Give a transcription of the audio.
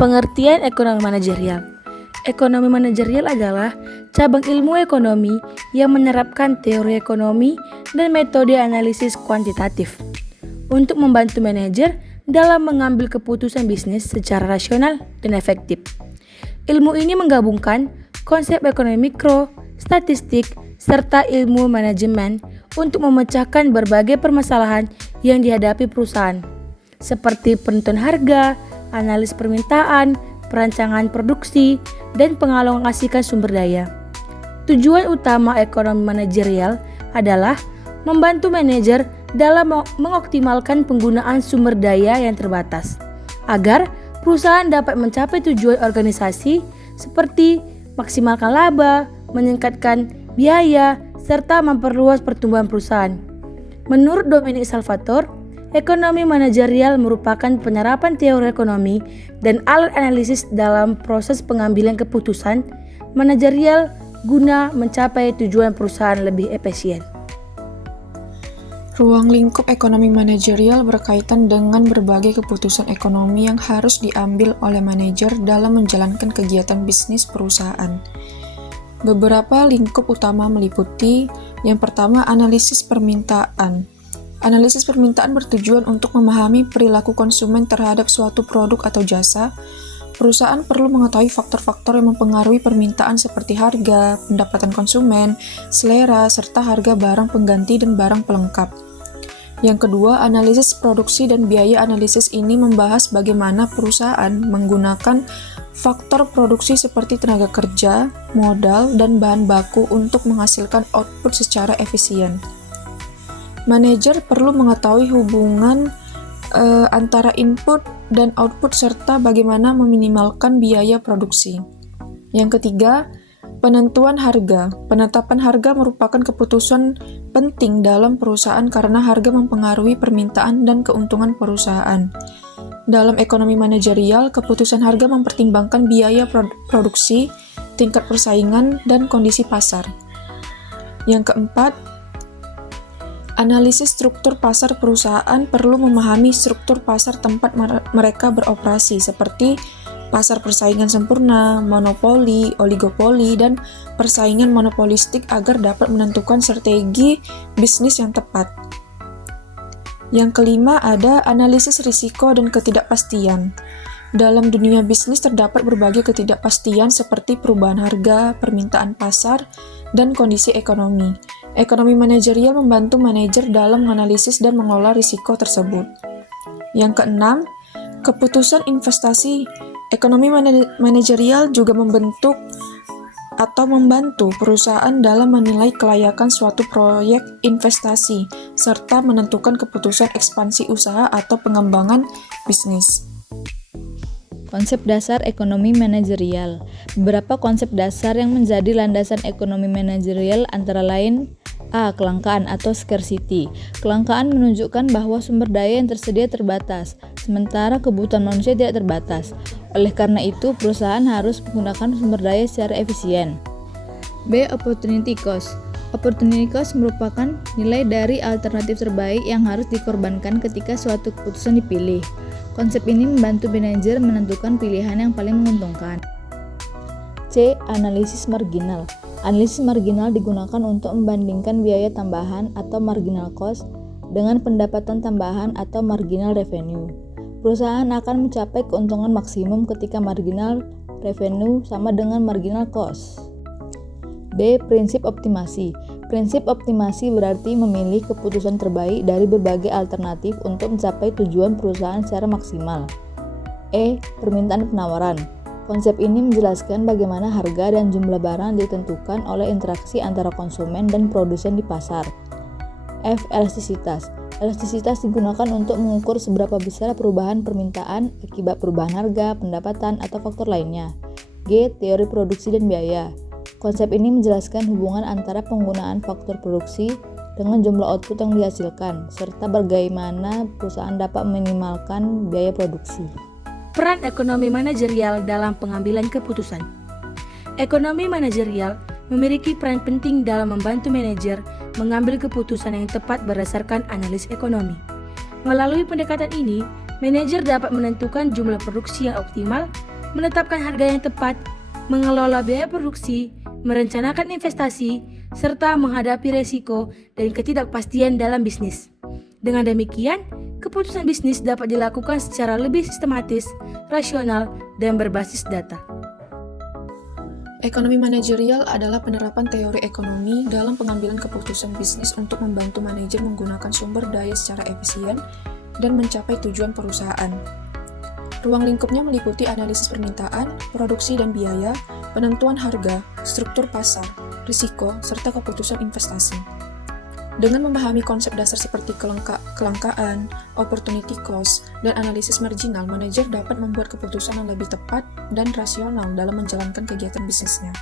Pengertian ekonomi manajerial. Ekonomi manajerial adalah cabang ilmu ekonomi yang menerapkan teori ekonomi dan metode analisis kuantitatif untuk membantu manajer dalam mengambil keputusan bisnis secara rasional dan efektif. Ilmu ini menggabungkan konsep ekonomi mikro, statistik, serta ilmu manajemen untuk memecahkan berbagai permasalahan yang dihadapi perusahaan, seperti penentuan harga, analis permintaan, perancangan produksi, dan pengalokasikan sumber daya. Tujuan utama ekonomi manajerial adalah membantu manajer dalam mengoptimalkan penggunaan sumber daya yang terbatas, agar perusahaan dapat mencapai tujuan organisasi seperti maksimalkan laba, meningkatkan biaya, serta memperluas pertumbuhan perusahaan. Menurut Dominic Salvatore, ekonomi manajerial merupakan penyerapan teori ekonomi dan alat analisis dalam proses pengambilan keputusan manajerial guna mencapai tujuan perusahaan lebih efisien. Ruang lingkup ekonomi manajerial berkaitan dengan berbagai keputusan ekonomi yang harus diambil oleh manajer dalam menjalankan kegiatan bisnis perusahaan. Beberapa lingkup utama meliputi, yang pertama, analisis permintaan. Analisis permintaan bertujuan untuk memahami perilaku konsumen terhadap suatu produk atau jasa. Perusahaan perlu mengetahui faktor-faktor yang mempengaruhi permintaan seperti harga, pendapatan konsumen, selera, serta harga barang pengganti dan barang pelengkap. Yang kedua, analisis produksi dan biaya. Analisis ini membahas bagaimana perusahaan menggunakan faktor produksi seperti tenaga kerja, modal, dan bahan baku untuk menghasilkan output secara efisien. Manajer perlu mengetahui hubungan antara input dan output serta bagaimana meminimalkan biaya produksi. Yang ketiga, penentuan harga. Penetapan harga merupakan keputusan penting dalam perusahaan karena harga mempengaruhi permintaan dan keuntungan perusahaan. Dalam ekonomi manajerial, keputusan harga mempertimbangkan biaya produksi, tingkat persaingan, dan kondisi pasar. Yang keempat, analisis struktur pasar. Perusahaan perlu memahami struktur pasar tempat mereka beroperasi, seperti pasar persaingan sempurna, monopoli, oligopoli, dan persaingan monopolistik agar dapat menentukan strategi bisnis yang tepat. Yang kelima, ada analisis risiko dan ketidakpastian. Dalam dunia bisnis terdapat berbagai ketidakpastian seperti perubahan harga, permintaan pasar, dan kondisi ekonomi. Ekonomi manajerial membantu manajer dalam menganalisis dan mengelola risiko tersebut. Yang keenam, keputusan investasi. Ekonomi manajerial juga membentuk atau membantu perusahaan dalam menilai kelayakan suatu proyek investasi, serta menentukan keputusan ekspansi usaha atau pengembangan bisnis. Konsep dasar ekonomi manajerial. Beberapa konsep dasar yang menjadi landasan ekonomi manajerial antara lain: A. Kelangkaan atau scarcity. Kelangkaan menunjukkan bahwa sumber daya yang tersedia terbatas, sementara kebutuhan manusia tidak terbatas. Oleh karena itu, perusahaan harus menggunakan sumber daya secara efisien. B. Opportunity cost. Opportunity cost merupakan nilai dari alternatif terbaik yang harus dikorbankan ketika suatu keputusan dipilih. Konsep ini membantu manajer menentukan pilihan yang paling menguntungkan. C. Analisis marginal. Analisis marginal digunakan untuk membandingkan biaya tambahan atau marginal cost dengan pendapatan tambahan atau marginal revenue. Perusahaan akan mencapai keuntungan maksimum ketika marginal revenue sama dengan marginal cost. D. Prinsip optimasi. Prinsip optimasi berarti memilih keputusan terbaik dari berbagai alternatif untuk mencapai tujuan perusahaan secara maksimal. E. Permintaan penawaran. Konsep ini menjelaskan bagaimana harga dan jumlah barang ditentukan oleh interaksi antara konsumen dan produsen di pasar. F. Elastisitas. Elastisitas digunakan untuk mengukur seberapa besar perubahan permintaan akibat perubahan harga, pendapatan, atau faktor lainnya. G. Teori produksi dan biaya. Konsep ini menjelaskan hubungan antara penggunaan faktor produksi dengan jumlah output yang dihasilkan, serta bagaimana perusahaan dapat meminimalkan biaya produksi. Peran ekonomi manajerial dalam pengambilan keputusan. Ekonomi manajerial memiliki peran penting dalam membantu manajer mengambil keputusan yang tepat berdasarkan analis ekonomi. Melalui pendekatan ini, Manajer dapat menentukan jumlah produksi yang optimal, menetapkan harga yang tepat, mengelola biaya produksi, merencanakan investasi, serta menghadapi resiko dan ketidakpastian dalam bisnis. Dengan demikian, keputusan bisnis dapat dilakukan secara lebih sistematis, rasional, dan berbasis data. Ekonomi manajerial adalah penerapan teori ekonomi dalam pengambilan keputusan bisnis untuk membantu manajer menggunakan sumber daya secara efisien dan mencapai tujuan perusahaan. Ruang lingkupnya meliputi analisis permintaan, produksi dan biaya, penentuan harga, struktur pasar, risiko, serta keputusan investasi. Dengan memahami konsep dasar seperti kelangkaan, opportunity cost, dan analisis marginal, manajer dapat membuat keputusan yang lebih tepat dan rasional dalam menjalankan kegiatan bisnisnya.